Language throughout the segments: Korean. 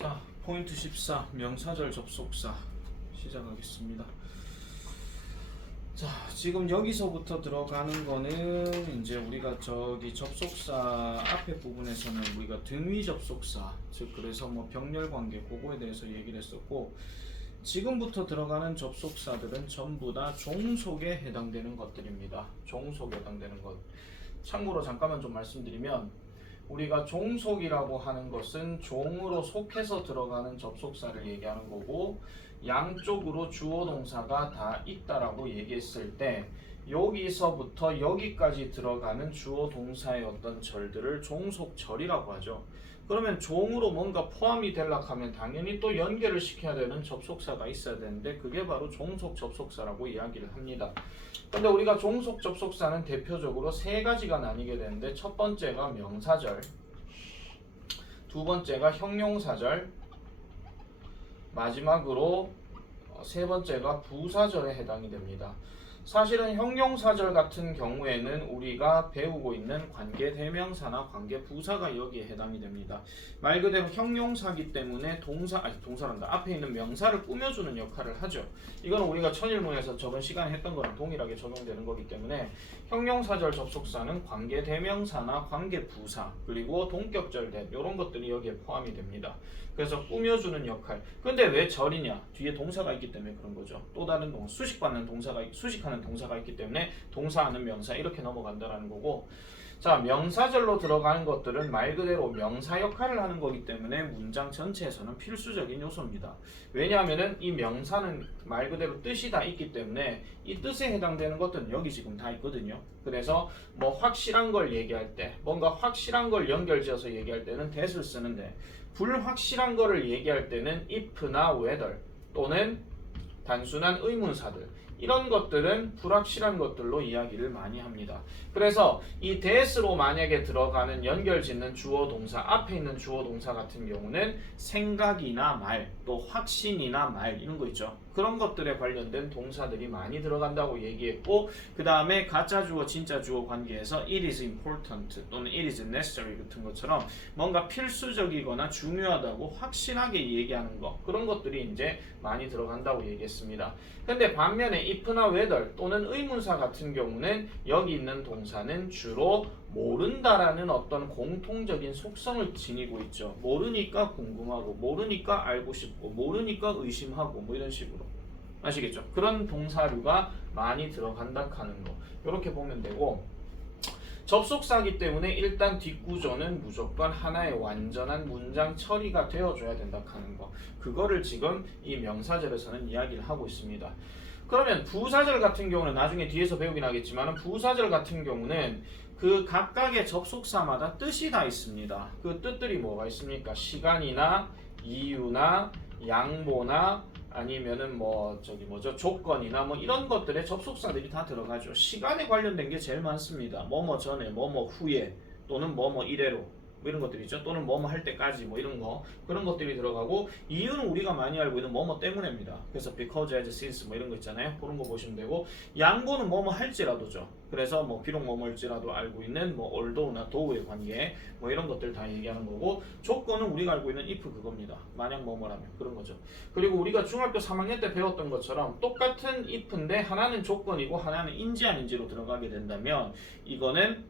자, 포인트 14 명사절 접속사 시작하겠습니다. 자, 지금 여기서부터 들어가는 거는 이제 우리가 저기 접속사 앞에 부분에서는 우리가 등위 접속사, 즉 그래서 뭐 병렬 관계 그거에 대해서 얘기를 했었고, 지금부터 들어가는 접속사들은 전부 다 종속에 해당되는 것들입니다. 종속에 해당되는 것. 참고로 잠깐만 좀 말씀드리면, 우리가 종속이라고 하는 것은 종으로 속해서 들어가는 접속사를 얘기하는 거고, 양쪽으로 주어 동사가 다 있다라고 얘기했을 때 여기서부터 여기까지 들어가는 주어 동사의 어떤 절들을 종속절이라고 하죠. 그러면 종으로 뭔가 포함이 되려고 하면 당연히 또 연결을 시켜야 되는 접속사가 있어야 되는데, 그게 바로 종속 접속사라고 이야기를 합니다. 근데 우리가 종속 접속사는 대표적으로 세 가지가 나뉘게 되는데, 첫 번째가 명사절, 두 번째가 형용사절, 마지막으로 세 번째가 부사절에 해당이 됩니다. 사실은 형용사절 같은 경우에는 우리가 배우고 있는 관계대명사나 관계부사가 여기에 해당이 됩니다. 말 그대로 형용사기 때문에 동사란다. 앞에 있는 명사를 꾸며주는 역할을 하죠. 이거는 우리가 천일문에서 저번 시간에 했던 거랑 동일하게 적용되는 거기 때문에 형용사절 접속사는 관계대명사나 관계부사, 그리고 동격절대 이런 것들이 여기에 포함이 됩니다. 그래서 꾸며주는 역할. 근데 왜 절이냐? 뒤에 동사가 있기 때문에 그런 거죠. 또 다른 동사, 수식하는 동사가 있기 때문에 동사하는 명사 이렇게 넘어간다라는 거고, 자, 명사절로 들어가는 것들은 말 그대로 명사 역할을 하는 거기 때문에 문장 전체에서는 필수적인 요소입니다. 왜냐하면은 이 명사는 말 그대로 뜻이 다 있기 때문에 이 뜻에 해당되는 것들은 여기 지금 다 있거든요. 그래서 뭐 확실한 걸 얘기할 때, 뭔가 확실한 걸 연결지어서 얘기할 때는 that을 쓰는데, 불확실한 거를 얘기할 때는 if나 whether 또는 단순한 의문사들, 이런 것들은 불확실한 것들로 이야기를 많이 합니다. 그래서 이 that으로 만약에 들어가는 연결짓는 주어 동사, 앞에 있는 주어 동사 같은 경우는 생각이나 말, 또 확신이나 말, 이런 거 있죠. 그런 것들에 관련된 동사들이 많이 들어간다고 얘기했고, 그 다음에 가짜 주어 진짜 주어 관계에서 it is important 또는 it is necessary 같은 것처럼 뭔가 필수적이거나 중요하다고 확신하게 얘기하는 거, 그런 것들이 이제 많이 들어간다고 얘기했습니다. 근데 반면에 if나 whether 또는 의문사 같은 경우는 여기 있는 동사는 주로 모른다라는 어떤 공통적인 속성을 지니고 있죠. 모르니까 궁금하고, 모르니까 알고 싶고, 모르니까 의심하고, 뭐 이런 식으로. 아시겠죠? 그런 동사류가 많이 들어간다 하는 거. 이렇게 보면 되고, 접속사기 때문에 일단 뒷구조는 무조건 하나의 완전한 문장 처리가 되어줘야 된다 하는 거. 그거를 지금 이 명사절에서는 이야기를 하고 있습니다. 그러면 부사절 같은 경우는 나중에 뒤에서 배우긴 하겠지만, 부사절 같은 경우는 그 각각의 접속사마다 뜻이 다 있습니다. 그 뜻들이 뭐가 있습니까? 시간이나 이유나 양보나 아니면은 조건이나 뭐 이런 것들의 접속사들이 다 들어가죠. 시간에 관련된 게 제일 많습니다. 뭐뭐 전에, 뭐뭐 후에, 또는 뭐뭐 이래로, 뭐 이런 것들이죠. 또는 뭐뭐 할 때까지, 뭐 이런 거, 그런 것들이 들어가고, 이유는 우리가 많이 알고 있는 뭐뭐 때문에입니다. 그래서 because, as, since 뭐 이런 거 있잖아요. 그런 거 보시면 되고, 양보는 뭐뭐 할지라도죠. 그래서 뭐 비록 뭐뭐일지라도 알고 있는 뭐 although나 though의 관계, 뭐 이런 것들 다 얘기하는 거고, 조건은 우리가 알고 있는 if 그겁니다. 만약 뭐뭐라면 그런 거죠. 그리고 우리가 중학교 3학년 때 배웠던 것처럼 똑같은 if인데 하나는 조건이고 하나는 인지 아닌지로 들어가게 된다면, 이거는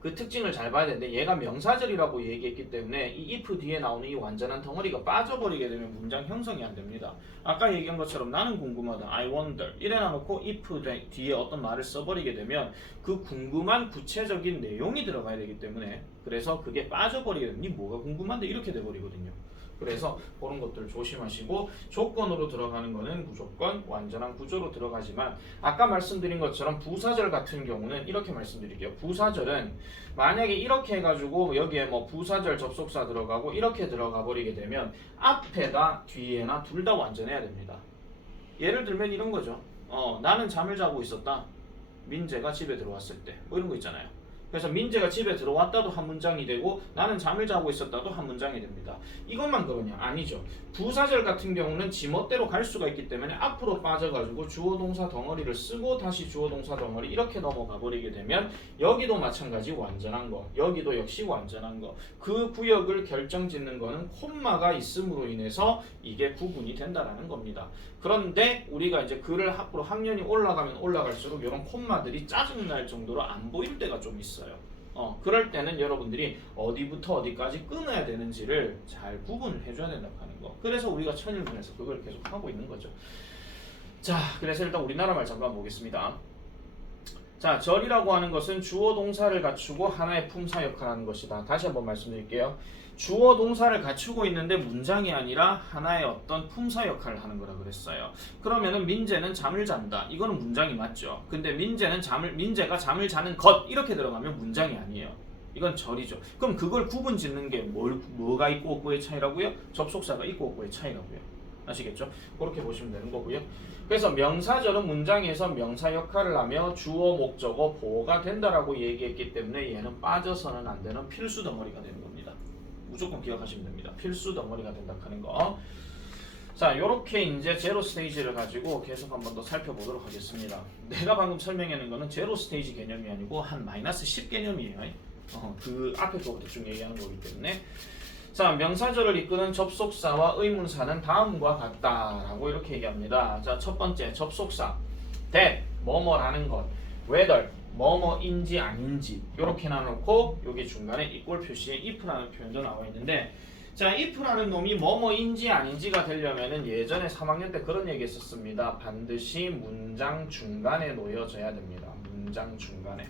그 특징을 잘 봐야 되는데, 얘가 명사절이라고 얘기했기 때문에 이 if 뒤에 나오는 이 완전한 덩어리가 빠져버리게 되면 문장 형성이 안 됩니다. 아까 얘기한 것처럼 나는 궁금하다, I wonder 이래 놔놓고 if 뒤에 어떤 말을 써버리게 되면 그 궁금한 구체적인 내용이 들어가야 되기 때문에, 그래서 그게 빠져버리게 되면 니 뭐가 궁금한데 이렇게 돼버리거든요. 그래서 그런 것들 조심하시고, 조건으로 들어가는 거는 무조건 완전한 구조로 들어가지만, 아까 말씀드린 것처럼 부사절 같은 경우는 이렇게 말씀드릴게요. 부사절은 만약에 이렇게 해가지고 여기에 뭐 부사절 접속사 들어가고 이렇게 들어가 버리게 되면 앞에다 뒤에나 둘 다 완전해야 됩니다. 예를 들면 이런 거죠. 나는 잠을 자고 있었다. 민재가 집에 들어왔을 때, 뭐 이런 거 있잖아요. 그래서 민재가 집에 들어왔다도 한 문장이 되고 나는 잠을 자고 있었다도 한 문장이 됩니다. 이것만 그러냐? 아니죠. 부사절 같은 경우는 지멋대로 갈 수가 있기 때문에 앞으로 빠져가지고 주어 동사 덩어리를 쓰고 다시 주어 동사 덩어리 이렇게 넘어가 버리게 되면 여기도 마찬가지 완전한 거, 여기도 역시 완전한 거. 그 구역을 결정짓는 거는 콤마가 있음으로 인해서 이게 구분이 된다라는 겁니다. 그런데 우리가 이제 글을 앞으로 학년이 올라가면 올라갈수록 이런 콤마들이 짜증날 정도로 안 보일 때가 좀 있어요. 그럴 때는 여러분들이 어디부터 어디까지 끊어야 되는지를 잘 구분을 해줘야 된다고 하는 거. 그래서 우리가 천일문에서 그걸 계속 하고 있는 거죠. 자, 그래서 일단 우리나라 말 잠깐 보겠습니다. 자, 절이라고 하는 것은 주어 동사를 갖추고 하나의 품사 역할을 하는 것이다. 다시 한번 말씀드릴게요. 주어 동사를 갖추고 있는데 문장이 아니라 하나의 어떤 품사 역할을 하는 거라 그랬어요. 그러면은 민재는 잠을 잔다. 이거는 문장이 맞죠. 근데 민재가 잠을 자는 것 이렇게 들어가면 문장이 아니에요. 이건 절이죠. 그럼 그걸 구분 짓는 게 뭐가 있고 없고의 차이라고요? 접속사가 있고 없고의 차이라고요. 아시겠죠? 그렇게 보시면 되는 거고요. 그래서 명사절은 문장에서 명사 역할을 하며 주어, 목적어, 보어가 된다라고 얘기했기 때문에 얘는 빠져서는 안 되는 필수 덩어리가 되는 겁니다. 무조건 기억하시면 됩니다. 필수 덩어리가 된다 하는 거. 자, 요렇게 이제 제로 스테이지를 가지고 계속 한번 더 살펴보도록 하겠습니다. 내가 방금 설명하는 거는 제로 스테이지 개념이 아니고 한 마이너스 10 개념이에요. 그 앞에 거부터 쭉 얘기하는 거기 때문에. 자, 명사절을 이끄는 접속사와 의문사는 다음과 같다라고 이렇게 얘기합니다. 자, 첫 번째 접속사 that 뭐뭐라는 것, whether 뭐뭐인지 아닌지 이렇게 나눠놓고 여기 중간에 이꼴 표시에 if라는 표현도 나와 있는데, 자, if라는 놈이 뭐뭐인지 아닌지가 되려면은 예전에 3학년 때 그런 얘기 했었습니다. 반드시 문장 중간에 놓여져야 됩니다. 문장 중간에.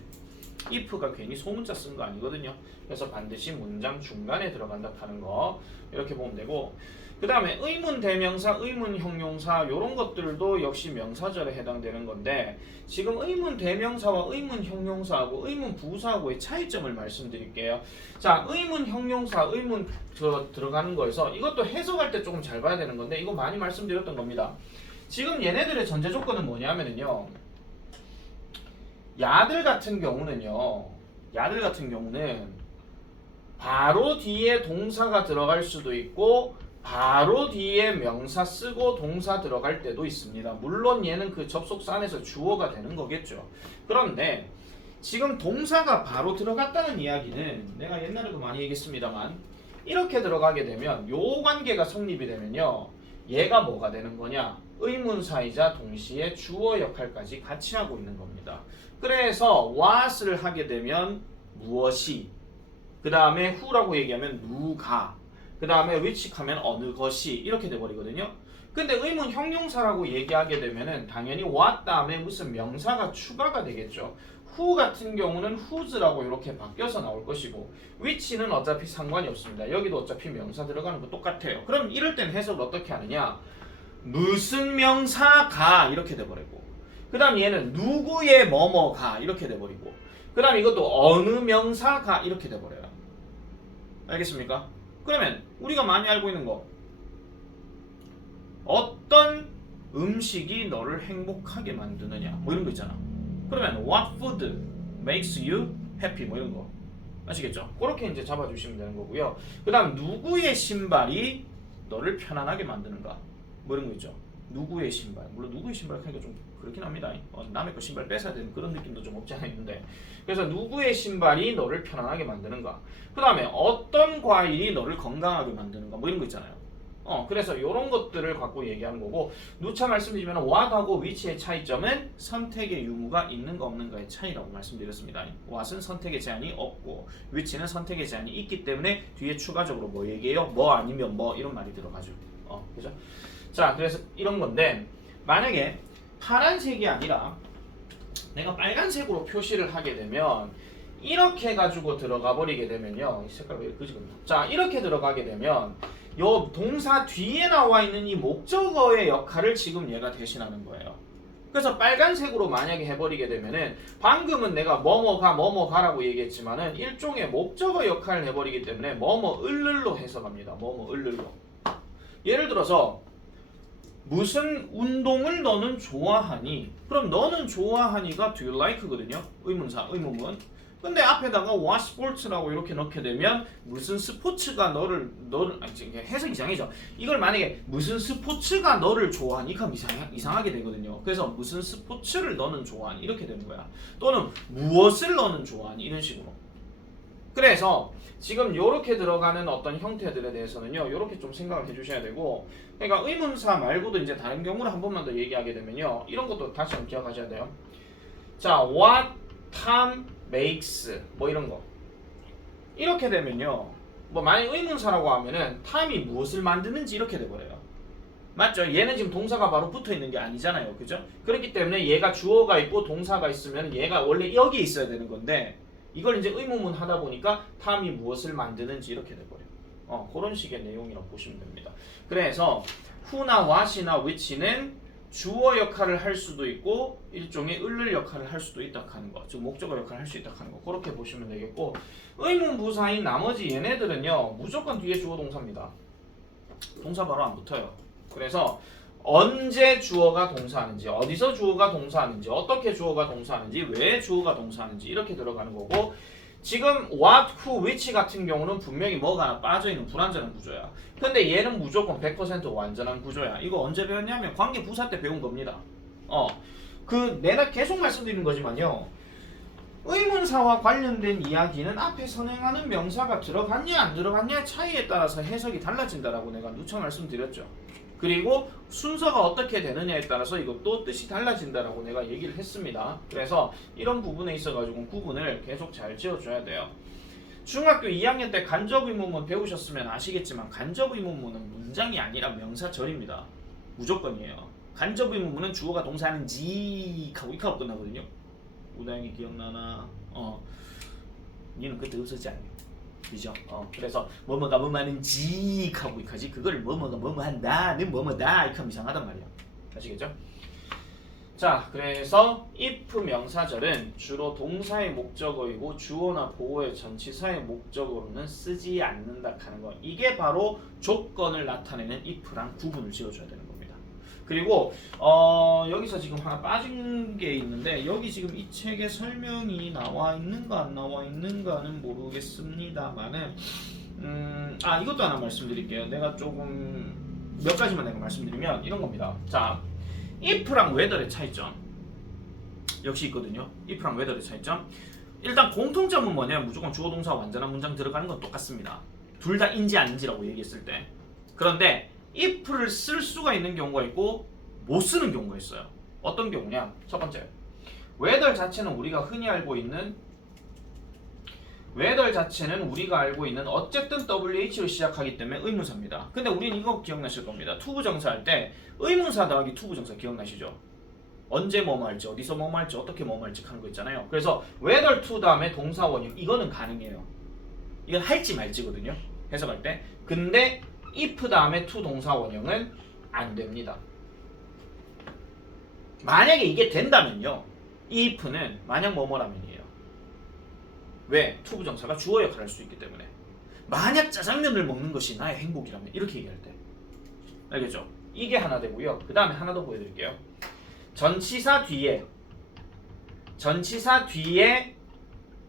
if가 괜히 소문자 쓴 거 아니거든요. 그래서 반드시 문장 중간에 들어간다 하는 거 이렇게 보면 되고, 그 다음에 의문 대명사, 의문 형용사 이런 것들도 역시 명사절에 해당되는 건데, 지금 의문 대명사와 의문 형용사하고 의문 부사하고의 차이점을 말씀드릴게요. 자, 의문 형용사, 의문 들어가는 거에서 이것도 해석할 때 조금 잘 봐야 되는 건데, 이거 많이 말씀드렸던 겁니다. 지금 얘네들의 전제 조건은 뭐냐면요, 야들 같은 경우는 바로 뒤에 동사가 들어갈 수도 있고 바로 뒤에 명사 쓰고 동사 들어갈 때도 있습니다. 물론 얘는 그 접속사 안에서 주어가 되는 거겠죠. 그런데 지금 동사가 바로 들어갔다는 이야기는 내가 옛날에도 많이 얘기했습니다만, 이렇게 들어가게 되면 요 관계가 성립이 되면요, 얘가 뭐가 되는 거냐? 의문사이자 동시에 주어 역할까지 같이 하고 있는 겁니다. 그래서 what을 하게 되면 무엇이, 그 다음에 who라고 얘기하면 누가, 그 다음에 which 하면 어느 것이 이렇게 돼버리거든요. 근데 의문 형용사라고 얘기하게 되면은 당연히 what 다음에 무슨 명사가 추가가 되겠죠. who 같은 경우는 whose라고 이렇게 바뀌어서 나올 것이고, which는 어차피 상관이 없습니다. 여기도 어차피 명사 들어가는 거 똑같아요. 그럼 이럴 땐 해석을 어떻게 하느냐? 무슨 명사가 이렇게 돼버리고, 그 다음 얘는 누구의 뭐뭐가 이렇게 돼버리고, 그 다음 이것도 어느 명사가 이렇게 돼버려요. 알겠습니까? 그러면 우리가 많이 알고 있는 거, 어떤 음식이 너를 행복하게 만드느냐 뭐 이런 거 있잖아. 그러면 what food makes you happy 뭐 이런 거 아시겠죠? 그렇게 이제 잡아주시면 되는 거고요. 그 다음 누구의 신발이 너를 편안하게 만드는가 뭐 이런 거 있죠. 누구의 신발, 물론 누구의 신발 하니까 좀 그렇긴 합니다. 남의 거 신발 뺏어야 되는 그런 느낌도 좀 없지 않아 있는데, 그래서 누구의 신발이 너를 편안하게 만드는가, 그 다음에 어떤 과일이 너를 건강하게 만드는가 뭐 이런 거 있잖아요. 그래서 이런 것들을 갖고 얘기하는 거고, 누차 말씀드리면 what하고 which의 차이점은 선택의 유무가 있는가 없는가의 차이라고 말씀드렸습니다. what은 선택의 제한이 없고 which는 선택의 제한이 있기 때문에 뒤에 추가적으로 뭐 얘기해요? 뭐 아니면 뭐 이런 말이 들어가죠. 그죠? 자, 그래서 이런 건데, 만약에 파란색이 아니라 내가 빨간색으로 표시를 하게 되면 이렇게 해가지고 들어가 버리게 되면요, 이 색깔 왜 그지거든요. 자, 이렇게 들어가게 되면 요 동사 뒤에 나와 있는 이 목적어의 역할을 지금 얘가 대신하는 거예요. 그래서 빨간색으로 만약에 해버리게 되면은, 방금은 내가 뭐뭐가 뭐뭐가라고 얘기했지만은 일종의 목적어 역할을 해버리기 때문에 뭐뭐 을를로 해석합니다. 뭐뭐 을를로. 예를 들어서 무슨 운동을 너는 좋아하니? 그럼 너는 좋아하니가 do you like거든요. 의문사, 의문문. 근데 앞에다가 what sports라고 이렇게 넣게 되면 무슨 스포츠가 너를 아니 해석 이상이죠. 이걸 만약에 무슨 스포츠가 너를 좋아하니 그럼 이상하게 되거든요. 그래서 무슨 스포츠를 너는 좋아하니 이렇게 되는 거야. 또는 무엇을 너는 좋아하니 이런 식으로. 그래서 지금 요렇게 들어가는 어떤 형태들에 대해서는요, 요렇게 좀 생각을 해주셔야 되고, 그러니까 의문사 말고도 이제 다른 경우를 한 번만 더 얘기하게 되면요, 이런 것도 다시 한번 기억하셔야 돼요. 자, what Tom makes 뭐 이런 거 이렇게 되면요, 뭐 만약 의문사라고 하면은 탐이 무엇을 만드는지 이렇게 돼버려요. 맞죠? 얘는 지금 동사가 바로 붙어 있는 게 아니잖아요, 그죠? 그렇기 때문에 얘가 주어가 있고 동사가 있으면 얘가 원래 여기에 있어야 되는 건데. 이걸 이제 의문문 하다 보니까 탐이 무엇을 만드는지 이렇게 돼버려요. 그런 식의 내용이라고 보시면 됩니다. 그래서 who나 what이나 which는 주어 역할을 할 수도 있고 일종의 을를 역할을 할 수도 있다 하는 거, 즉 목적어 역할을 할 수 있다 하는 거, 그렇게 보시면 되겠고, 의문부사인 나머지 얘네들은요 무조건 뒤에 주어 동사입니다. 동사 바로 안 붙어요. 그래서 언제 주어가 동사하는지, 어디서 주어가 동사하는지, 어떻게 주어가 동사하는지, 왜 주어가 동사하는지 이렇게 들어가는 거고, 지금 what, who, which 같은 경우는 분명히 뭐가 하나 빠져있는 불완전한 구조야. 근데 얘는 무조건 100% 완전한 구조야. 이거 언제 배웠냐면 관계 부사 때 배운 겁니다. 내가 계속 말씀드리는 거지만요, 의문사와 관련된 이야기는 앞에 선행하는 명사가 들어갔냐 안 들어갔냐의 차이에 따라서 해석이 달라진다라고 내가 누차 말씀드렸죠. 그리고 순서가 어떻게 되느냐에 따라서 이것도 뜻이 달라진다라고 내가 얘기를 했습니다. 그래서 이런 부분에 있어가지고 구분을 계속 잘 지어줘야 돼요. 중학교 2학년 때 간접의문문 배우셨으면 아시겠지만 간접의문문은 문장이 아니라 명사절입니다. 무조건이에요. 간접의문문은 주어가 동사하는 지 하고 이하고 끝나거든요. 우다영이 기억나나? 니는 그때 없었지 않니? 그죠? 그래서 뭐뭐가 뭐뭐 하는지 하고 이까지 그걸 뭐뭐가 뭐뭐 한다는 뭐뭐다 이렇게 하면 이상하단 말이야. 아시겠죠? 자, 그래서 if 명사절은 주로 동사의 목적어이고 주어나 보어의 전치사의 목적어로는 쓰지 않는다 하는 거. 이게 바로 조건을 나타내는 if랑 구분을 지어줘야 되는 겁니다. 그리고 여기서 지금 하나 빠진 게 있는데, 여기 지금 이 책에 설명이 나와 있는가 안 나와 있는가는 모르겠습니다만은 이것도 하나 말씀드릴게요. 내가 조금 몇 가지만 내가 말씀드리면 이런 겁니다. 자, if랑 whether의 차이점 역시 있거든요. if랑 whether의 차이점. 일단 공통점은 뭐냐면 무조건 주어 동사 완전한 문장 들어가는 건 똑같습니다. 둘 다 인지 아닌지라고 얘기했을 때. 그런데 if를 쓸 수가 있는 경우가 있고 못 쓰는 경우가 있어요. 어떤 경우냐? 첫 번째, whether 자체는 우리가 흔히 알고 있는 어쨌든 WH로 시작하기 때문에 의문사입니다. 근데 우리는 이거 기억나실 겁니다. 투부정사 할 때 의문사 더하기 투부정사 기억나시죠? 언제 뭐뭐 할지, 어디서 뭐뭐 할지, 어떻게 뭐뭐 할지 하는 거 있잖아요. 그래서 whether to 다음에 동사 원형, 이거는 가능해요. 이건 할지 말지거든요, 해석할 때. 근데 if 다음에 to 동사 원형은 안 됩니다. 만약에 이게 된다면요, 이 if는 만약 뭐뭐라면이에요. 왜? 투부정사가 주어 역할을 할 수 있기 때문에. 만약 짜장면을 먹는 것이 나의 행복이라면 이렇게 얘기할 때. 알겠죠? 이게 하나 되고요. 그 다음에 하나 더 보여드릴게요. 전치사 뒤에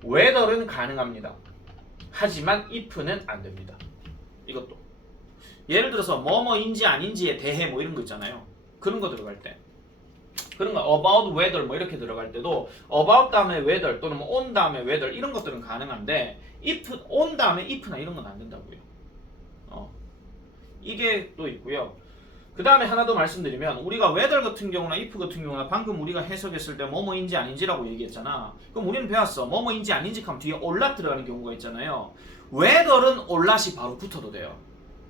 whether는 가능합니다. 하지만 if는 안 됩니다. 이것도. 예를 들어서 뭐뭐인지 아닌지에 대해 뭐 이런 거 있잖아요. 그런 거 들어갈 때. 그런 거 about whether 뭐 이렇게 들어갈 때도 about 다음에 whether 또는 뭐 on 다음에 whether 이런 것들은 가능한데 if on 다음에 if나 이런 건 안 된다고요. 이게 또 있고요. 그 다음에 하나 더 말씀드리면, 우리가 whether 같은 경우나 if 같은 경우나 방금 우리가 해석했을 때 뭐뭐인지 아닌지라고 얘기했잖아. 그럼 우리는 배웠어. 뭐뭐인지 아닌지 하면 뒤에 올라 들어가는 경우가 있잖아요. whether는 올라시 바로 붙어도 돼요.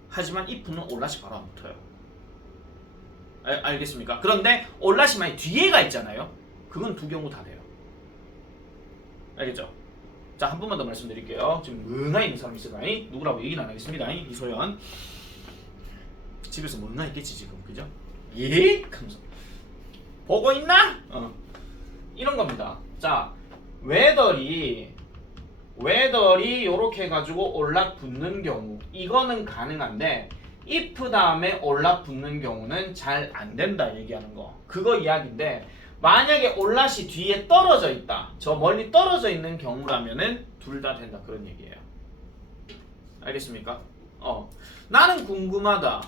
하지만 if는 올라시 바로 안 붙어요. 알겠습니까? 그런데 올라시 만약 뒤에가 있잖아요. 그건 두 경우 다 돼요. 알겠죠? 자, 한 번만 더 말씀드릴게요. 지금 멍하니 있는 사람이 있을까요? 누구라고 얘기는 안 하겠습니다. 이소연. 집에서 멍하니 있겠지 지금, 그죠? 예? 하면서 보고 있나? 이런 겁니다. 자, whether이 요렇게 해가지고 올라 붙는 경우, 이거는 가능한데 if 다음에 올라 붙는 경우는 잘 안 된다 얘기하는 거. 그거 이야기인데, 만약에 올낫이 뒤에 떨어져 있다. 저 멀리 떨어져 있는 경우라면은 둘 다 된다. 그런 얘기예요. 알겠습니까? 나는 궁금하다.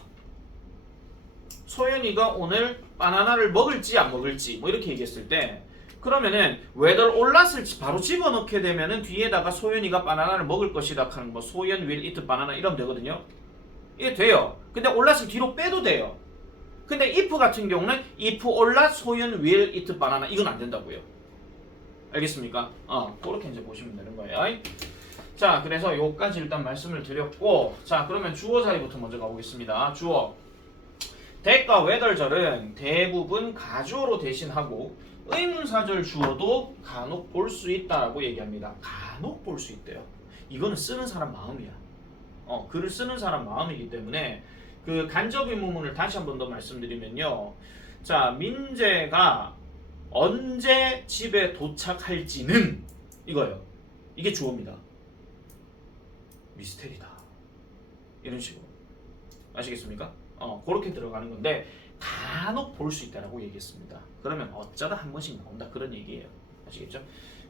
소연이가 오늘 바나나를 먹을지 안 먹을지 뭐 이렇게 얘기했을 때 그러면은 whether 올낫을 바로 집어넣게 되면은 뒤에다가 소연이가 바나나를 먹을 것이다 하는 뭐 소연 will eat banana 이러면 되거든요. 이게 돼요. 근데 올낫을 뒤로 빼도 돼요. 근데 if 같은 경우는 if 올낫 소연 will eat banana 이건 안 된다고요. 알겠습니까? 그렇게 이제 보시면 되는 거예요. 자, 그래서 요까지 일단 말씀을 드렸고, 자, 그러면 주어 자리부터 먼저 가보겠습니다. 주어. that과 whether절은 대부분 가주어로 대신하고 의문사절 주어도 간혹 볼 수 있다라고 얘기합니다. 간혹 볼 수 있대요. 이거는 쓰는 사람 마음이야. 글을 쓰는 사람 마음이기 때문에 그 간접 의문문을 다시 한 번 더 말씀드리면요. 자, 민재가 언제 집에 도착할지는 이거예요. 이게 주어입니다. 미스테리다. 이런 식으로. 아시겠습니까? 그렇게 들어가는 건데 간혹 볼 수 있다라고 얘기했습니다. 그러면 어쩌다 한 번씩 나온다 그런 얘기예요. 아시겠죠?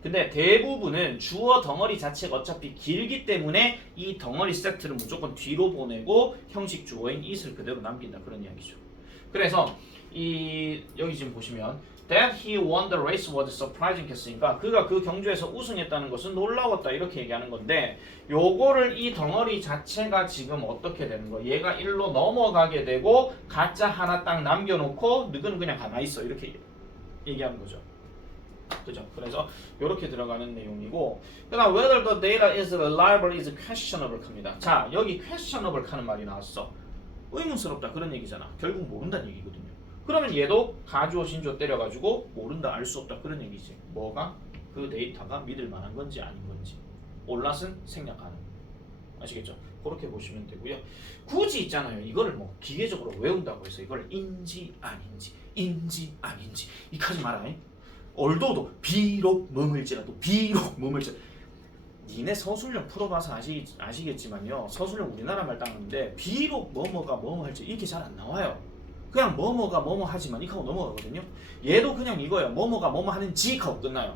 근데 대부분은 주어 덩어리 자체가 어차피 길기 때문에 이 덩어리 세트를 무조건 뒤로 보내고 형식 주어인 it을 그대로 남긴다 그런 이야기죠. 그래서 여기 지금 보시면 that he won the race was surprising 했으니까 그가 그 경주에서 우승했다는 것은 놀라웠다 이렇게 얘기하는 건데 요거를 이 덩어리 자체가 지금 어떻게 되는 거야? 얘가 1로 넘어가게 되고 가짜 하나 딱 남겨놓고 너는 그냥 가만히 있어 이렇게 얘기하는 거죠. 그죠? 그래서 이렇게 들어가는 내용이고 그다음 whether the data is reliable is questionable 합니다. 자, 여기 questionable 하는 말이 나왔어. 의문스럽다 그런 얘기잖아. 결국 모른다는 얘기거든요. 그러면 얘도 가주어 신주어 때려가지고 모른다 알 수 없다 그런 얘기지. 뭐가? 그 데이터가 믿을 만한 건지 아닌 건지. 올낫은 생략하는. 아시겠죠? 그렇게 보시면 되고요. 굳이 있잖아요. 이거를 뭐 기계적으로 외운다고 해서 이걸 인지 아닌지 이까지 말아. 얼도도 비록 머물지라도 니네 서술형 풀어봐서 아시겠지만요. 서술형 우리나라 말 따는데 비록 뭐뭐가 뭐뭐 할지 이렇게 잘 안 나와요. 그냥 뭐뭐가 뭐뭐 하지만 이렇게 하고 넘어가거든요. 얘도 그냥 이거예요. 뭐뭐가 뭐뭐 하는지 하고 끝나요.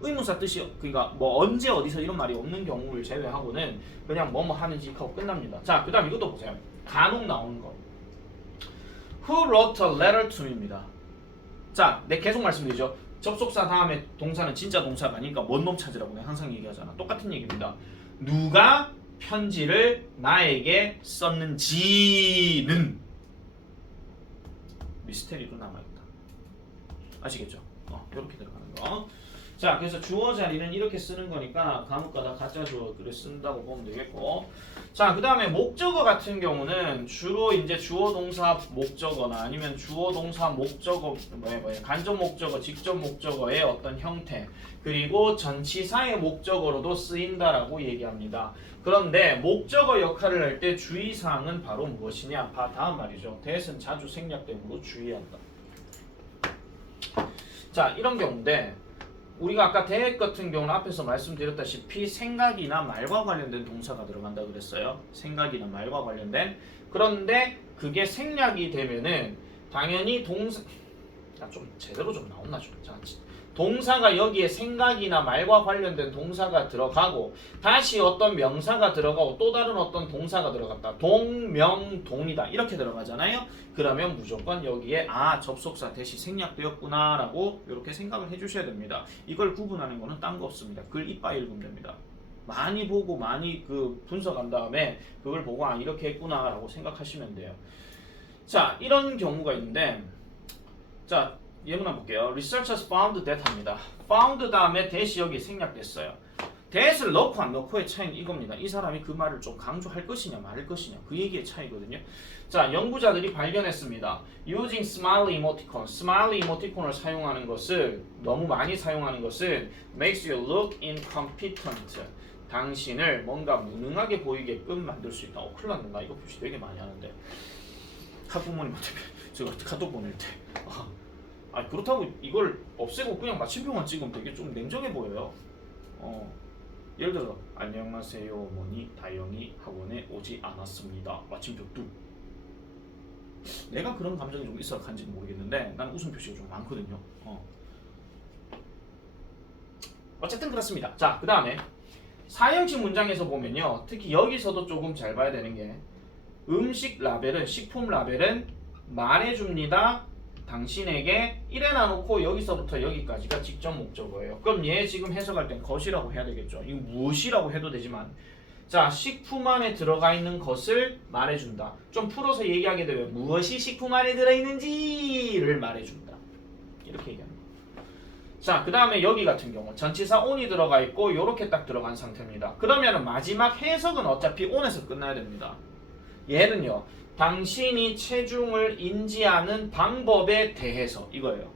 의문사 뜻이 그러니까 뭐 언제 어디서 이런 말이 없는 경우를 제외하고는 그냥 뭐뭐 하는지 하고 끝납니다. 자, 그 다음 이것도 보세요. 간혹 나오는 거. Who wrote a letter to me입니다. 자, 내 계속 말씀드리죠. 접속사 다음에 동사는 진짜 동사가 아니니까 뭔 놈 찾으라고 내가 항상 얘기하잖아. 똑같은 얘기입니다. 누가 편지를 나에게 썼는지는 미스테리로 남아있다. 아시겠죠? 이렇게 들어가는 거. 자, 그래서 주어 자리는 이렇게 쓰는 거니까 간혹가다 가짜 주어를 쓴다고 보면 되겠고. 자, 그 다음에 목적어 같은 경우는 주로 이제 주어 동사 목적어나 아니면 주어 동사 목적어 간접 목적어, 직접 목적어의 어떤 형태 그리고 전치사의 목적어로도 쓰인다라고 얘기합니다. 그런데 목적어 역할을 할 때 주의사항은 바로 무엇이냐? 다음 말이죠. that은 자주 생략되므로 주의한다. 자, 이런 경우인데 우리가 아까 that 같은 경우는 앞에서 말씀드렸다시피 생각이나 말과 관련된 동사가 들어간다 그랬어요. 생각이나 말과 관련된. 그런데 그게 생략이 되면은 당연히 좀 제대로 좀 나왔나 좀. 자, 동사가 여기에 생각이나 말과 관련된 동사가 들어가고 다시 어떤 명사가 들어가고 또 다른 어떤 동사가 들어갔다. 동명동이다. 이렇게 들어가잖아요. 그러면 무조건 여기에 접속사 대시 생략되었구나 라고 이렇게 생각을 해주셔야 됩니다. 이걸 구분하는 거는 딴 거 없습니다. 글 이빠이 읽으면 됩니다. 많이 보고 많이 분석한 다음에 그걸 보고 이렇게 했구나 라고 생각하시면 돼요. 자, 이런 경우가 있는데 자, 예문 한번 볼게요. Researchers found that 합니다. found 다음에 that이 여기 생략됐어요. that을 넣고 안 넣고의 차이는 이겁니다. 이 사람이 그 말을 좀 강조할 것이냐 말할 것이냐 그 얘기의 차이거든요. 자, 연구자들이 발견했습니다. Using smiley emoticon, smiley emoticon을 사용하는 것은 너무 많이 사용하는 것은 makes you look incompetent. 당신을 뭔가 무능하게 보이게끔 만들 수 있다. 큰일 났네. 나 이거 표시 되게 많이 하는데 학부모님한테 제가 카톡 보낼 때 그렇다고 이걸 없애고 그냥 마침표만 찍으면 되게 좀 냉정해 보여요. 예를 들어서 안녕하세요 어머니 다영이 학원에 오지 않았습니다. 마침표 뚝. 내가 그런 감정이 좀 있어 간지는 모르겠는데 난 웃음 표시가 좀 많거든요. 어쨌든 그렇습니다. 자, 그 다음에 사형식 문장에서 보면요, 특히 여기서도 조금 잘 봐야 되는 게 음식 라벨은, 식품 라벨은 말해줍니다. 당신에게 이래 놔놓고 여기서부터 여기까지가 직접 목적어예요. 그럼 얘 지금 해석할 땐 것이라고 해야 되겠죠. 이거 무엇이라고 해도 되지만, 자, 식품 안에 들어가 있는 것을 말해준다. 좀 풀어서 얘기하게 되면 무엇이 식품 안에 들어있는지를 말해준다. 이렇게 얘기합니다. 자, 그 다음에 여기 같은 경우 전치사 on이 들어가 있고 요렇게 딱 들어간 상태입니다. 그러면 마지막 해석은 어차피 on에서 끝나야 됩니다. 얘는요, 당신이 체중을 인지하는 방법에 대해서 이거예요.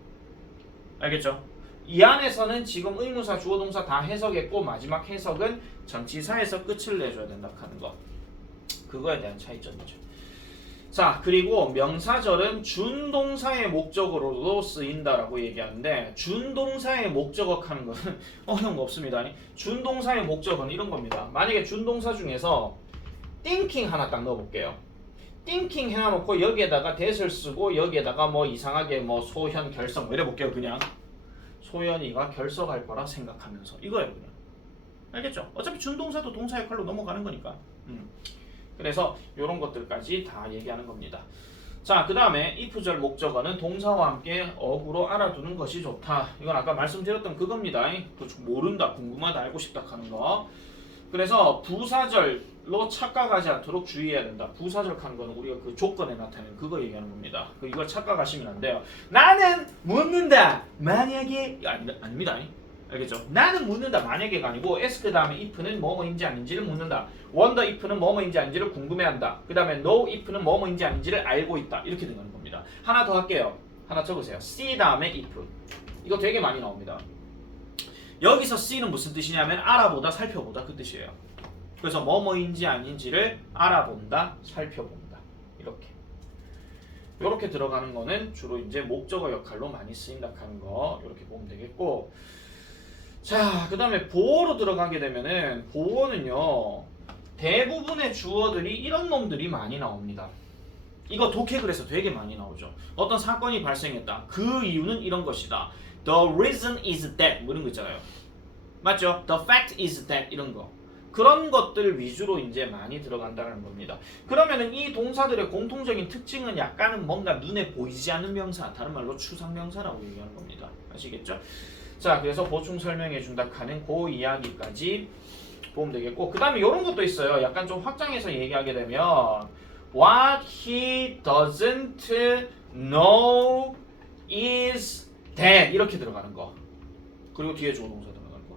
알겠죠? 이 안에서는 지금 의문사, 주어, 동사 다 해석했고 마지막 해석은 전치사에서 끝을 내줘야 된다 하는 거. 그거에 대한 차이점이죠. 자, 그리고 명사절은 준동사의 목적어로도 쓰인다라고 얘기하는데, 준동사의 목적어 하는 것은 어려운 거 없습니다. 준동사의 목적어는 이런 겁니다. 만약에 준동사 중에서 thinking 하나 딱 넣어볼게요. thinking 해놔놓고 여기에다가 that을 쓰고 여기에다가 뭐 이상하게 뭐 소현, 결석 뭐 이래볼게요. 그냥 소연이가 결석할 거라 생각하면서 이거예요. 그냥 알겠죠? 어차피 준동사도 동사 역할로 넘어가는 거니까. 그래서 이런 것들까지 다 얘기하는 겁니다. 자, 그 다음에 if절 목적어는 동사와 함께 어구로 알아두는 것이 좋다. 이건 아까 말씀드렸던 그겁니다. 모른다, 궁금하다, 알고 싶다 하는 거. 그래서 부사절로 착각하지 않도록 주의해야 된다. 부사절 하는 거는 우리가 그 조건에 나타내는 그거 얘기하는 겁니다. 이걸 착각하시면 안 돼요. 나는 묻는다. 만약에 아닙니다. 알겠죠? 나는 묻는다. 만약에가 아니고 ask 다음에 if는 뭐뭐인지 아닌지를 묻는다. wonder if는 뭐뭐인지 아닌지를 궁금해한다. 그 다음에 know if는 뭐뭐인지 아닌지를 알고 있다. 이렇게 되는 겁니다. 하나 더 할게요. 하나 적으세요. see 다음에 if. 이거 되게 많이 나옵니다. 여기서 see는 무슨 뜻이냐면 알아보다, 살펴보다 그 뜻이에요. 그래서 뭐뭐인지 아닌지를 알아본다, 살펴본다. 이렇게 들어가는 거는 주로 이제 목적어 역할로 많이 쓰인다 하는 거 이렇게 보면 되겠고, 자, 그 다음에 보어로 들어가게 되면은 보어는요, 대부분의 주어들이 이런 놈들이 많이 나옵니다. 이거 독해글에서 되게 많이 나오죠. 어떤 사건이 발생했다. 그 이유는 이런 것이다. The reason is that 뭐 이런 거 있잖아요. 맞죠? The fact is that 이런 거. 그런 것들 위주로 이제 많이 들어간다는 겁니다. 그러면은 이 동사들의 공통적인 특징은 약간은 뭔가 눈에 보이지 않는 명사, 다른 말로 추상명사라고 얘기하는 겁니다. 아시겠죠? 자, 그래서 보충 설명해 준다 하는 그 이야기까지 보면 되겠고, 그 다음에 이런 것도 있어요. 약간 좀 확장해서 얘기하게 되면 What he doesn't know is that 이렇게 들어가는 거. 그리고 뒤에 주어 동사 들어가는 거.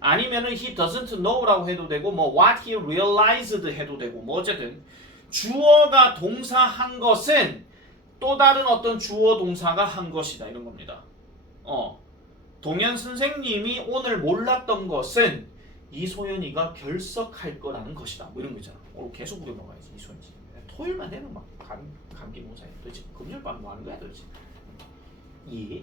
아니면은 he doesn't know라고 해도 되고 뭐 what he realized 해도 되고 뭐 어쨌든 주어가 동사한 것은 또 다른 어떤 주어 동사가 한 것이다 이런 겁니다. 동현 선생님이 오늘 몰랐던 것은 이소연이가 결석할 거라는 것이다. 뭐 이런 거 있잖아. 오늘 계속 우려 먹어야지 이소연이. 토요일만 되면 막 감기 모자야. 도대체 금요일 밤 뭐 하는 거야 도대체. 예.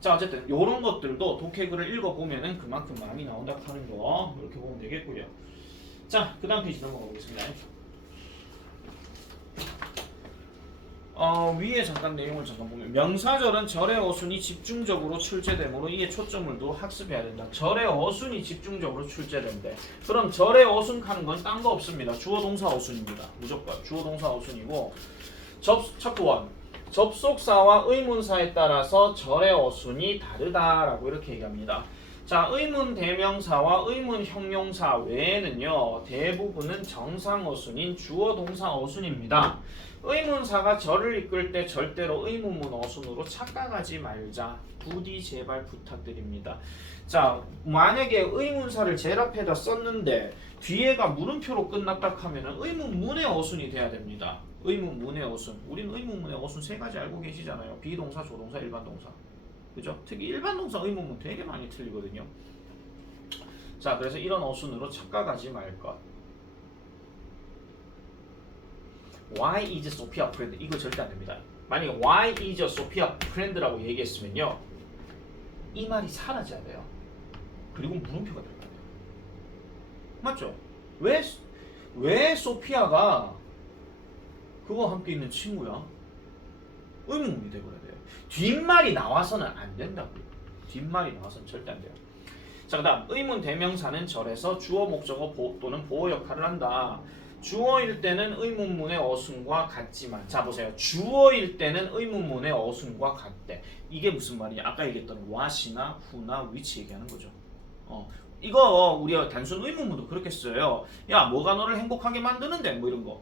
자, 어쨌든 이런 것들도 독해글을 읽어보면은 그만큼 많이 나온다 하는 거 이렇게 보면 되겠고요. 자, 그 다음 페이지 넘어가 보겠습니다. 위에 잠깐 내용을 잠깐 보면 명사절은 절의 어순이 집중적으로 출제되므로 이에 초점을 두어 학습해야 된다. 절의 어순이 집중적으로 출제된대. 그럼 절의 어순 하는 건 딴 거 없습니다. 주어 동사 어순입니다. 무조건 주어 동사 어순이고 첫 원. 접속사와 의문사에 따라서 절의 어순이 다르다라고 이렇게 얘기합니다. 자, 의문 대명사와 의문 형용사 외에는요, 대부분은 정상 어순인 주어 동사 어순입니다. 의문사가 절을 이끌 때 절대로 의문문 어순으로 착각하지 말자. 부디 제발 부탁드립니다. 자, 만약에 의문사를 제일 앞에다 썼는데 뒤에가 물음표로 끝났다 하면은 의문문의 어순이 돼야 됩니다. 의문문의 어순. 우리는 의문문의 어순 세 가지 알고 계시잖아요. 비동사, 조동사, 일반동사. 그죠? 특히 일반동사 의문문 되게 많이 틀리거든요. 자, 그래서 이런 어순으로 착각하지 말 것. Why is Sophia a friend? 이거 절대 안 됩니다. 만약에 Why is Sophia a friend라고 얘기했으면요, 이 말이 사라져야 돼요. 그리고 물음표가 들어가야 돼요. 맞죠? 왜 소피아가 그거와 함께 있는 친구야. 의문문이 돼버려야 돼요. 뒷말이 나와서는 안 된다고요. 뒷말이 나와서는 절대 안 돼요. 자, 그 다음 의문 대명사는 절에서 주어 목적어 또는 보어 역할을 한다. 주어일 때는 의문문의 어순과 같지만, 자 보세요. 주어일 때는 의문문의 어순과 같대. 이게 무슨 말이냐? 아까 얘기했던 what이나 who나 which 얘기하는 거죠. 이거 우리가 단순 의문문도 그렇게 써요. 야, 뭐가 너를 행복하게 만드는데? 뭐 이런 거.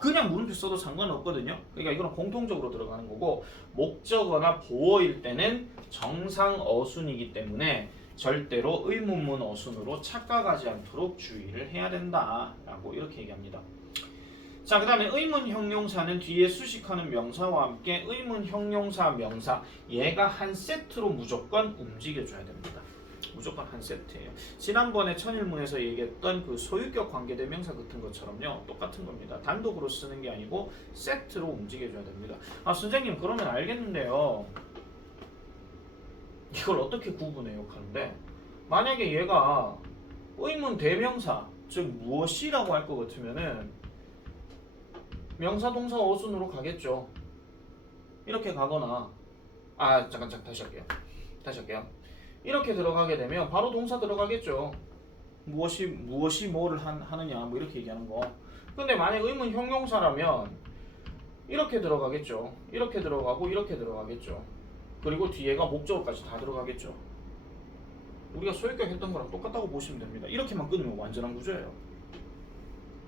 그냥 물음표 써도 상관없거든요. 그러니까 이거는 공통적으로 들어가는 거고, 목적어나 보어일 때는 정상 어순이기 때문에 절대로 의문문 어순으로 착각하지 않도록 주의를 해야 된다라고 이렇게 얘기합니다. 자, 그 다음에 의문 형용사는 뒤에 수식하는 명사와 함께 의문 형용사 명사, 얘가 한 세트로 무조건 움직여줘야 됩니다. 무조건 한 세트예요. 지난번에 천일문에서 얘기했던 그 소유격 관계대명사 같은 것처럼요, 똑같은 겁니다. 단독으로 쓰는 게 아니고 세트로 움직여줘야 됩니다. 아, 선생님 그러면 알겠는데요, 이걸 어떻게 구분해요? 하는데, 만약에 얘가 의문 대명사, 즉 무엇이라고 할 것 같으면은 명사 동사 어순으로 가겠죠. 이렇게 가거나, 잠깐 다시 할게요. 이렇게 들어가게 되면 바로 동사 들어가겠죠. 무엇이 뭐를 하느냐 뭐 이렇게 얘기하는 거. 근데 만약 의문 형용사라면 이렇게 들어가겠죠. 이렇게 들어가고 이렇게 들어가겠죠. 그리고 뒤에가 목적어까지 다 들어가겠죠. 우리가 소유격 했던 거랑 똑같다고 보시면 됩니다. 이렇게만 끊으면 완전한 구조예요.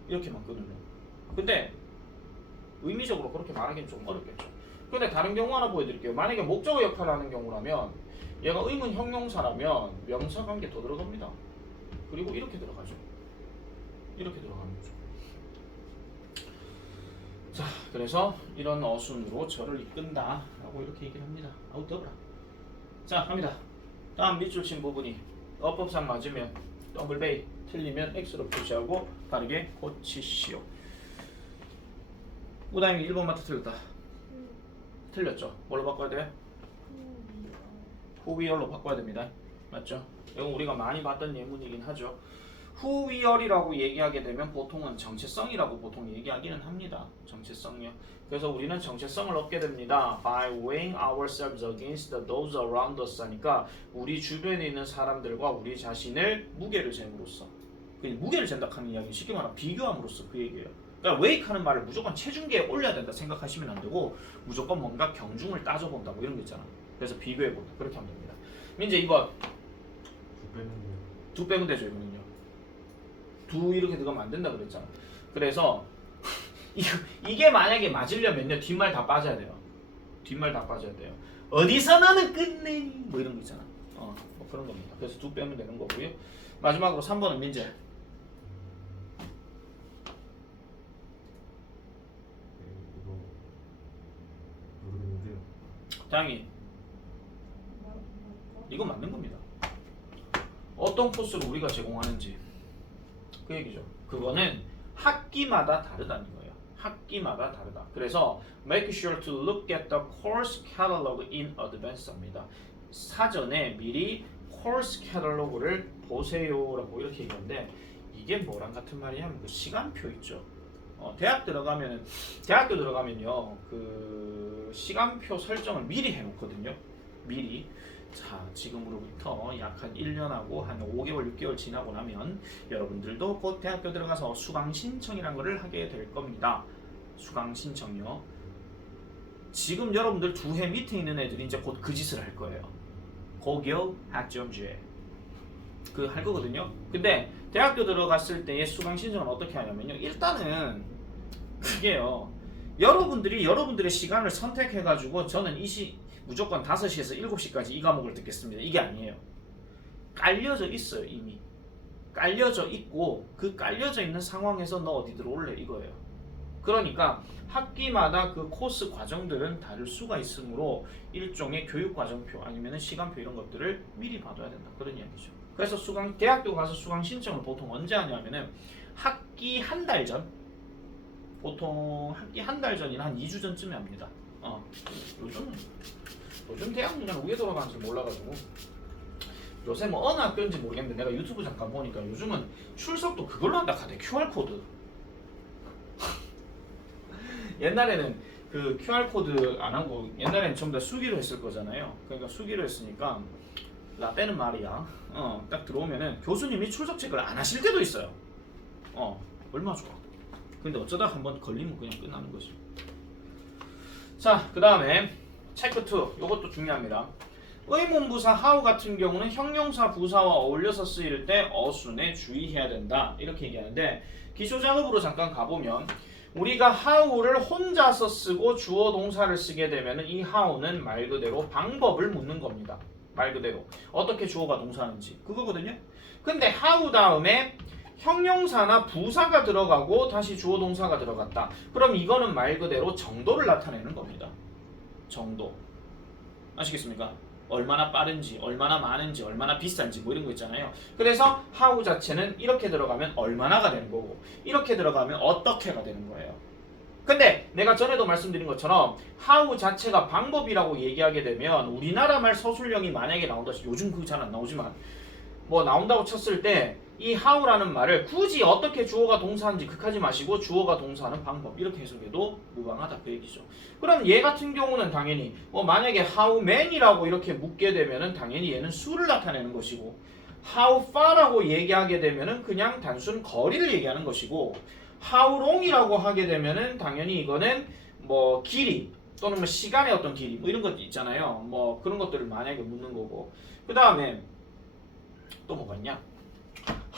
이렇게만 끊으면. 근데 의미적으로 그렇게 말하기는 좀 어렵겠죠. 근데 다른 경우 하나 보여드릴게요. 만약에 목적어 역할을 하는 경우라면, 얘가 의문 형용사라면 명사 관계 더 들어갑니다. 그리고 이렇게 들어가죠. 이렇게 들어가는 거죠. 자, 그래서 이런 어순으로 저를 이끈다 라고 이렇게 얘기를 합니다. 아우 더블아. 자, 갑니다. 다음 밑줄 친 부분이 어법상 맞으면 더블베이, 틀리면 X로 표시하고 바르게 고치시오. 우다임이 1번부터 틀렸다. 틀렸죠? 뭘로 바꿔야 돼? 후위얼로 바꿔야 됩니다. 맞죠? 이건 우리가 많이 봤던 예문이긴 하죠. 후위얼이라고 얘기하게 되면 보통은 정체성이라고 보통 얘기하기는 합니다. 정체성이요. 그래서 우리는 정체성을 얻게 됩니다. By weighing ourselves against those around us 하니까 우리 주변에 있는 사람들과 우리 자신을 무게를 잴으로써. 무게를 잰다 하는 이야기는 쉽게 말하면 비교함으로써 그 얘기예요. 그러니까 웨이크하는 말을 무조건 체중계에 올려야 된다 생각하시면 안 되고, 무조건 뭔가 경중을 따져본다 뭐 이런 거 있잖아. 그래서 비교해본다. 그렇게 하면 됩니다. 이제 이거 두 빼면 되죠. 이거는요. 두 이렇게 들어가면 안 된다 그랬잖아. 그래서 이게 만약에 맞으려면요, 뒷말 다 빠져야 돼요. 뒷말 다 빠져야 돼요. 어디서 너는 끝내 뭐 이런 거 있잖아. 뭐 그런 겁니다. 그래서 두 빼면 되는 거고요. 마지막으로 3번은 민재. 장이. 이거 맞는 겁니다. 어떤 코스를 우리가 제공하는지 그 얘기죠. 그거는 학기마다 다르다는 거예요. 학기마다 다르다. 그래서 make sure to look at the course catalog in advance입니다. 사전에 미리 course catalog를 보세요라고 이렇게 얘기하는데, 이게 뭐랑 같은 말이냐면 그 시간표 있죠. 대학교 들어가면요, 그 시간표 설정을 미리 해놓거든요. 미리. 자, 지금으로부터 약 한 1년하고 한 5개월, 6개월 지나고 나면 여러분들도 곧 대학교 들어가서 수강 신청이란 거를 하게 될 겁니다. 수강 신청요. 지금 여러분들 두 해 밑에 있는 애들이 이제 곧 그 짓을 할 거예요. 고교 학점제. 그 할 거거든요. 근데 대학교 들어갔을 때의 수강 신청은 어떻게 하냐면요, 일단은 그게요, 여러분들이 여러분들의 시간을 선택해가지고 저는 무조건 5시에서 7시까지 이 과목을 듣겠습니다. 이게 아니에요. 깔려져 있어요. 이미 깔려져 있고, 그 깔려져 있는 상황에서 너 어디 들어올래 이거예요. 그러니까 학기마다 그 코스 과정들은 다를 수가 있으므로 일종의 교육 과정표 아니면 시간표 이런 것들을 미리 봐둬야 된다, 그런 이야기죠. 그래서 대학교 가서 수강 신청을 보통 언제 하냐면은 학기 한 달 전, 보통 학기 한 달 전이나 한 2주 전쯤에 합니다. 요즘 대학 문제는 왜 돌아가는지 몰라가지고, 요새 뭐 어느 학교인지 모르겠는데 내가 유튜브 잠깐 보니까 요즘은 출석도 그걸로 한다 카대, QR코드. 옛날에는 그 QR 코드 안 하고 옛날에는 전부 다 수기로 했을 거잖아요. 그러니까 수기로 했으니까 라떼는 말이야. 딱 들어오면은 교수님이 출석 체크를 안 하실 때도 있어요. 얼마 좋아. 근데 어쩌다 한번 걸리면 그냥 끝나는 거지. 자, 그 다음에 체크 2. 요것도 중요합니다. 의문부사 how 같은 경우는 형용사 부사와 어울려서 쓰일 때 어순에 주의해야 된다. 이렇게 얘기하는데 기초작업으로 잠깐 가보면 우리가 how를 혼자서 쓰고 주어 동사를 쓰게 되면 이 how는 말 그대로 방법을 묻는 겁니다. 말 그대로 어떻게 주어가 동사하는지 그거거든요. 근데 how 다음에 형용사나 부사가 들어가고 다시 주어 동사가 들어갔다. 그럼 이거는 말 그대로 정도를 나타내는 겁니다. 정도. 아시겠습니까? 얼마나 빠른지, 얼마나 많은지, 얼마나 비싼지 뭐 이런 거 있잖아요. 그래서 how 자체는 이렇게 들어가면 얼마나가 되는 거고 이렇게 들어가면 어떻게가 되는 거예요. 근데 내가 전에도 말씀드린 것처럼 how 자체가 방법이라고 얘기하게 되면 우리나라 말 서술형이 만약에 나온다, 요즘 그거 잘 안 나오지만 뭐 나온다고 쳤을 때 이 how라는 말을 굳이 어떻게 주어가 동사인지 극하지 마시고 주어가 동사하는 방법 이렇게 해석해도 무방하다 그 얘기죠. 그럼 얘 같은 경우는 당연히 만약에 how many라고 이렇게 묻게 되면은 당연히 얘는 수를 나타내는 것이고 how far라고 얘기하게 되면은 그냥 단순 거리를 얘기하는 것이고 how long이라고 하게 되면은 당연히 이거는 뭐 길이 또는 뭐 시간의 어떤 길이 뭐 이런 것도 있잖아요. 뭐 그런 것들을 만약에 묻는 거고 그 다음에 또 뭐가 있냐?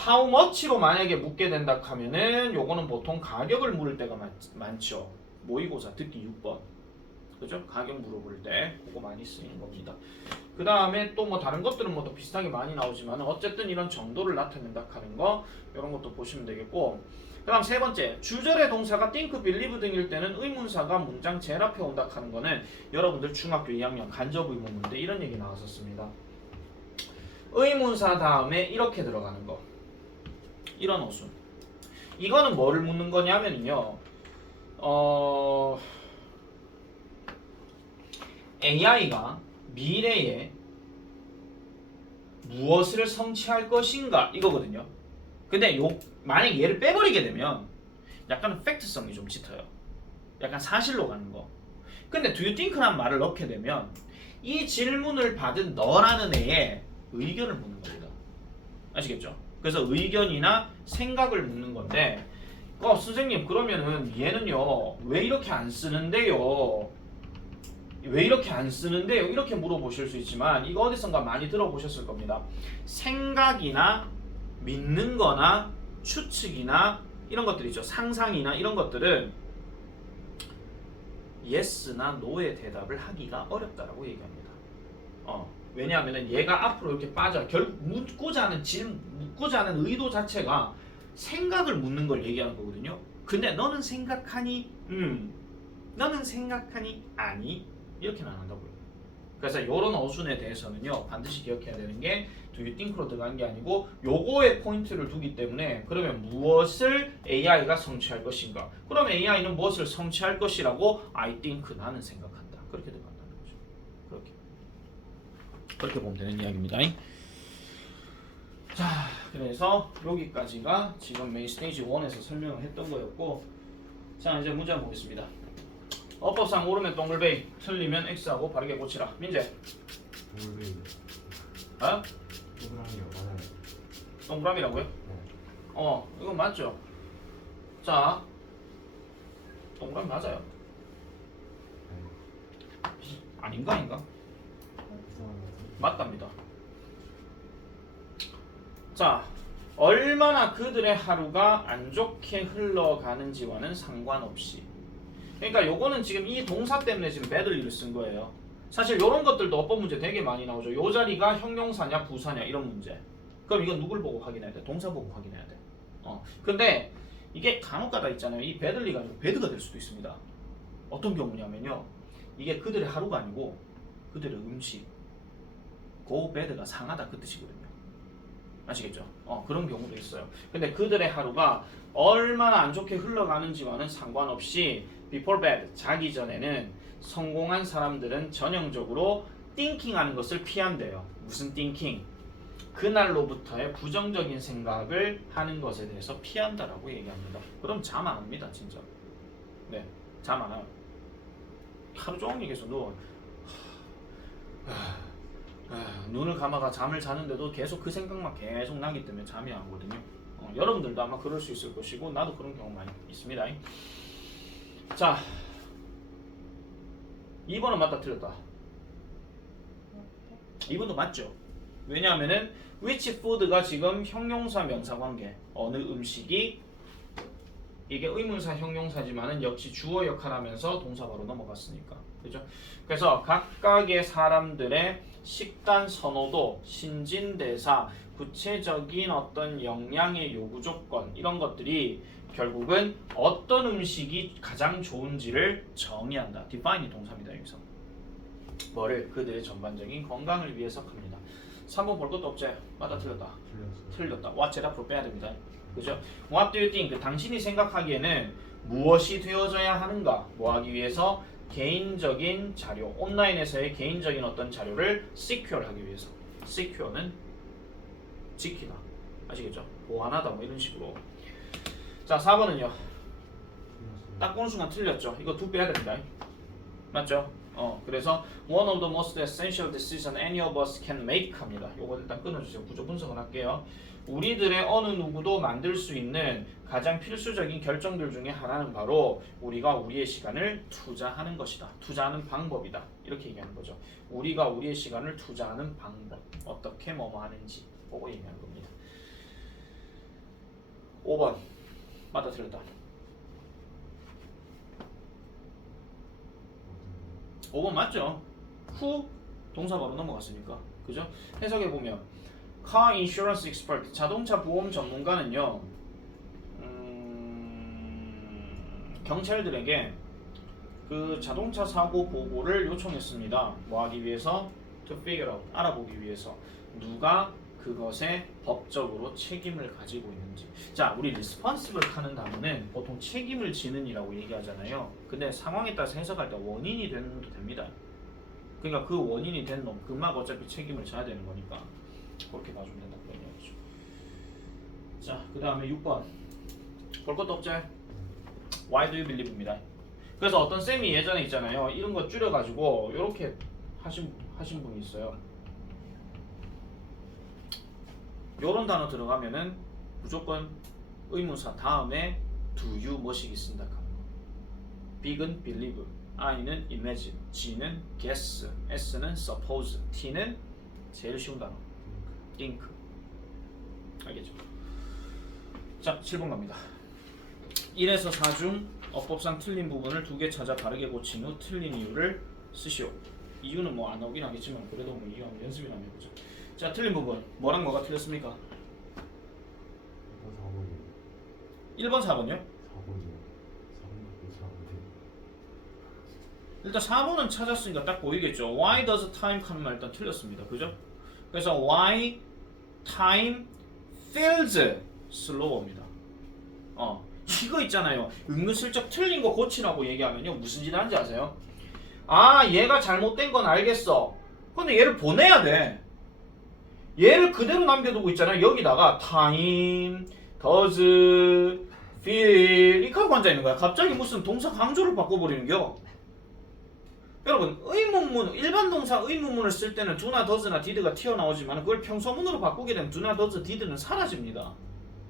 How much로 만약에 묻게 된다 하면은 요거는 보통 가격을 물을 때가 많죠. 모의고사 듣기 6번. 그죠? 가격 물어볼 때 그거 많이 쓰이는 겁니다. 그 다음에 또 뭐 다른 것들은 뭐 또 비슷하게 많이 나오지만 어쨌든 이런 정도를 나타낸다 하는 거 이런 것도 보시면 되겠고 그 다음 세 번째 주절의 동사가 think, believe 등일 때는 의문사가 문장 제일 앞에 온다 하는 거는 여러분들 중학교 2학년 간접의문문인데 이런 얘기 나왔었습니다. 의문사 다음에 이렇게 들어가는 거 이런 어순 이거는 뭐를 묻는 거냐면요 AI가 미래에 무엇을 성취할 것인가 이거거든요. 근데 만약 얘를 빼버리게 되면 약간 팩트성이 좀 짙어요. 약간 사실로 가는 거. 근데 do you think란 말을 넣게 되면 이 질문을 받은 너라는 애의 의견을 묻는 겁니다. 아시겠죠? 그래서 의견이나 생각을 묻는 건데 선생님 그러면은 얘는요 왜 이렇게 안 쓰는데요? 왜 이렇게 안 쓰는데요? 이렇게 물어보실 수 있지만 이거 어디선가 많이 들어보셨을 겁니다. 생각이나 믿는 거나 추측이나 이런 것들 있죠. 상상이나 이런 것들은 yes나 no의 대답을 하기가 어렵다라고 얘기합니다. 왜냐하면 얘가 앞으로 이렇게 빠져 결국 묻고자 하는 의도 자체가 생각을 묻는 걸 얘기하는 거거든요. 근데 너는 생각하니? 너는 생각하니? 아니? 이렇게는 안 한다고요. 그래서 이런 어순에 대해서는요 반드시 기억해야 되는 게 do you think로 들어간 게 아니고 요거에 포인트를 두기 때문에 그러면 무엇을 AI가 성취할 것인가? 그러면 AI는 무엇을 성취할 것이라고 I think 나는 생각한다. 그렇게 들어간다는 거죠. 그렇게 보면 되는 이야기입니다. 자, 그래서 여기까지가 지금 메인 스테이지 1에서 설명을 했던 거였고 자 이제 문제 한번 보겠습니다. 어법상 옳으면 동글베이, 틀리면 X하고 바르게 고치라. 민재. 동글베이. 동그라미요, 맞아요. 동그라미라고요? 네. 이건 맞죠? 자, 동그라미 맞아요. 네. 아닌가? 맞답니다. 자, 얼마나 그들의 하루가 안 좋게 흘러가는지와는 상관없이 그러니까 요거는 지금 이 동사 때문에 지금 badly를 쓴 거예요. 사실 이런 것들도 어법 문제 되게 많이 나오죠. 요 자리가 형용사냐 부사냐 이런 문제. 그럼 이건 누굴 보고 확인해야 돼? 동사 보고 확인해야 돼. 근데 이게 간혹가다 있잖아요. 이 badly가 아니고 bad가 될 수도 있습니다. 어떤 경우냐면요. 이게 그들의 하루가 아니고 그들의 음식. go bad가 상하다 그 뜻이거든요. 아시겠죠? 그런 경우도 있어요. 근데 그들의 하루가 얼마나 안 좋게 흘러가는지와는 상관없이 before bed, 자기 전에는 성공한 사람들은 전형적으로 thinking 하는 것을 피한대요. 무슨 thinking? 그날로부터의 부정적인 생각을 하는 것에 대해서 피한다라고 얘기합니다. 그럼 잠 안 옵니다, 진짜. 네. 잠 안 와요. 하루 종일 계속 누워. 눈을 감아가 잠을 자는데도 계속 그 생각만 계속 나기 때문에 잠이 안 오거든요. 여러분들도 아마 그럴 수 있을 것이고 나도 그런 경우 많이 있습니다. 자, 2번은 맞다 틀렸다. 2번도 맞죠. 왜냐하면은 which food가 지금 형용사 명사관계 어느 음식이 이게 의문사 형용사지만은 역시 주어 역할하면서 동사 바로 넘어갔으니까 그죠? 그래서 각각의 사람들의 식단 선호도, 신진대사, 구체적인 어떤 영양의 요구 조건 이런 것들이 결국은 어떤 음식이 가장 좋은지를 정의한다. define이 동사입니다. 여기서 뭐를 그들의 전반적인 건강을 위해서 합니다. 3번 볼 것도 없지? 맞다 틀렸다. 틀렸다. What's 앞으로 빼야 됩니다. 그죠? What do you think? 당신이 생각하기에는 무엇이 되어져야 하는가? 뭐 하기 위해서? 개인적인 자료, 온라인에서의 개인적인 어떤 자료를 secure 하기 위해서. secure는 지키다. 아시겠죠? 보완하다 뭐 이런 식으로. 자, 4번은요. 딱 보는 순간 틀렸죠? 이거 2 빼야 됩니다. 맞죠? 그래서 one of the most essential decision any of us can make 합니다. 요거 일단 끊어주세요. 구조 분석을 할게요. 우리들의 어느 누구도 만들 수 있는 가장 필수적인 결정들 중에 하나는 바로 우리가 우리의 시간을 투자하는 것이다. 투자하는 방법이다. 이렇게 얘기하는 거죠. 우리가 우리의 시간을 투자하는 방법. 어떻게 뭐뭐 하는지 보고 얘기하는 겁니다. 5번 맞다 틀렸다. 5번 맞죠? who 동사 바로 넘어갔으니까 그죠? 해석해 보면 car insurance expert 자동차 보험 전문가는요 경찰들에게 그 자동차 사고 보고를 요청했습니다. 뭐 하기 위해서? to figure out 알아보기 위해서 누가 그것에 법적으로 책임을 가지고 있는지. 자, 우리 responsible 하는 단어는 보통 책임을 지는 이라고 얘기하잖아요. 근데 상황에 따라서 해석할 때 원인이 되는 놈도 됩니다. 그러니까 그 원인이 된 놈, 그만 어차피 책임을 져야 되는 거니까 그렇게 봐주면 된다 그런 얘기죠. 자, 그 다음에 6번 볼 것도 없죠? Why do you believe입니다. 그래서 어떤 쌤이 예전에 있잖아요. 이런 거 줄여가지고 이렇게 하신 분이 있어요. 요런 단어 들어가면은 무조건 의문사 다음에 do you 뭐시기 쓴다 하는 거. Big은 believe, I는 imagine, G는 guess, S는 suppose, T는 제일 쉬운 단어 think. 알겠죠? 자, 7번 갑니다. 1에서 4 중 어법상 틀린 부분을 2개 찾아 바르게 고친 후 틀린 이유를 쓰시오. 이유는 뭐 안 나오긴 하겠지만 그래도 뭐 이유 한번 연습이나 한번 해보자. 자, 틀린 부분 뭐랑 뭐가 틀렸습니까? 1번 4번이요? 4번이요. 일단 4번은 찾았으니까 딱 보이겠죠. Why does time 하는 말 일단 틀렸습니다. 그죠? 그래서 why time feels slow입니다. 이거 있잖아요. 은근슬쩍 틀린 거 고치라고 얘기하면요. 무슨 짓 하는지 아세요? 아, 얘가 잘못된 건 알겠어. 근데 얘를 보내야 돼. 얘를 그대로 남겨두고 있잖아요. 여기다가 time, does, feel 이렇게 하고 앉아있는 거야. 갑자기 무슨 동사 강조를 바꿔버리는겨. 여러분, 의문문, 일반 동사 의문문을 쓸 때는 do나 does나 did가 튀어나오지만 그걸 평소문으로 바꾸게 되면 do나 does, did는 사라집니다.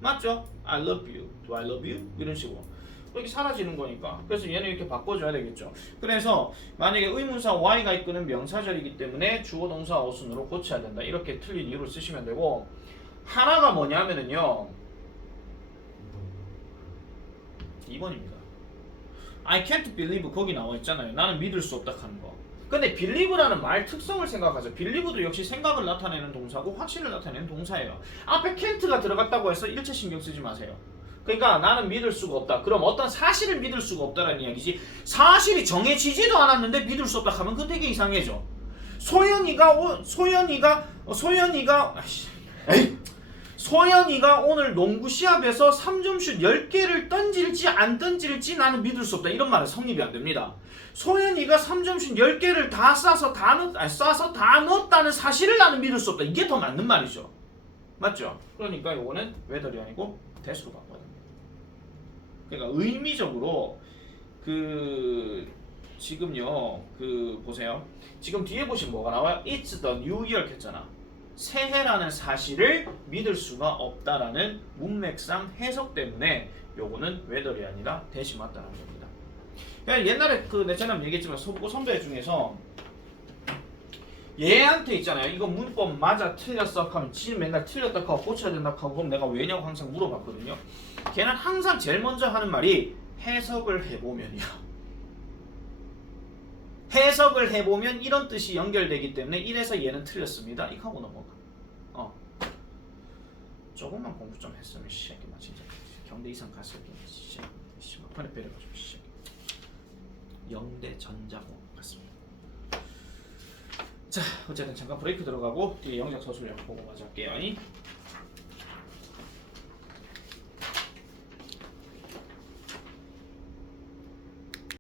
맞죠? I love you, do I love you? 이런 식으로 그렇게 사라지는 거니까. 그래서 얘는 이렇게 바꿔줘야 되겠죠. 그래서 만약에 의문사 y가 이끄는 명사절이기 때문에 주어 동사 어순으로 고쳐야 된다. 이렇게 틀린 이유를 쓰시면 되고, 하나가 뭐냐면은요 2번입니다. I can't believe 거기 나와 있잖아요. 나는 믿을 수 없다 하는 거. 근데 believe라는 말 특성을 생각하세요. believe도 역시 생각을 나타내는 동사고 확신을 나타내는 동사예요. 앞에 can't가 들어갔다고 해서 일체 신경 쓰지 마세요. 그러니까 나는 믿을 수가 없다. 그럼 어떤 사실을 믿을 수가 없다라는 이야기지. 사실이 정해지지도 않았는데 믿을 수 없다 하면 그 되게 이상해져. 소연이가 오늘 농구 시합에서 3점슛 10개를 던질지 안 던질지 나는 믿을 수 없다. 이런 말은 성립이 안 됩니다. 소연이가 3점슛 10개를 다 쏴서 다 넣었다는 사실을 나는 믿을 수 없다. 이게 더 맞는 말이죠. 맞죠? 그러니까 이거는 whether이 아니고 that으로 바꿔야 됩니다. 그러니까 의미적으로 그 지금요 그 보세요. 지금 뒤에 보시면 뭐가 나와요? It's the new year 했잖아. 새해라는 사실을 믿을 수가 없다라는 문맥상 해석 때문에 요거는 whether이 아니라 대시 맞다는 겁니다. 그러니까 옛날에 그 내처럼 얘기했지만 소부 선배 중에서 얘한테 있잖아요. 이거 문법 맞아 틀렸어 하면 지 맨날 틀렸다 하고 고쳐야 된다 하고 그럼 내가 왜냐고 항상 물어봤거든요. 걔는 항상 제일 먼저 하는 말이 해석을 해보면이야. 해석을 해보면 이런 뜻이 연결되기 때문에 이래서 얘는 틀렸습니다. 이거 하고 넘어가. 조금만 공부 좀 했으면 시작이만 진짜 경대 이상 갔을 때 막판에 배려가지고 시작. 영대 전자공학 같습니다. 자 어쨌든 잠깐 브레이크 들어가고 뒤에 영작 서술형 보고 가자 할게요.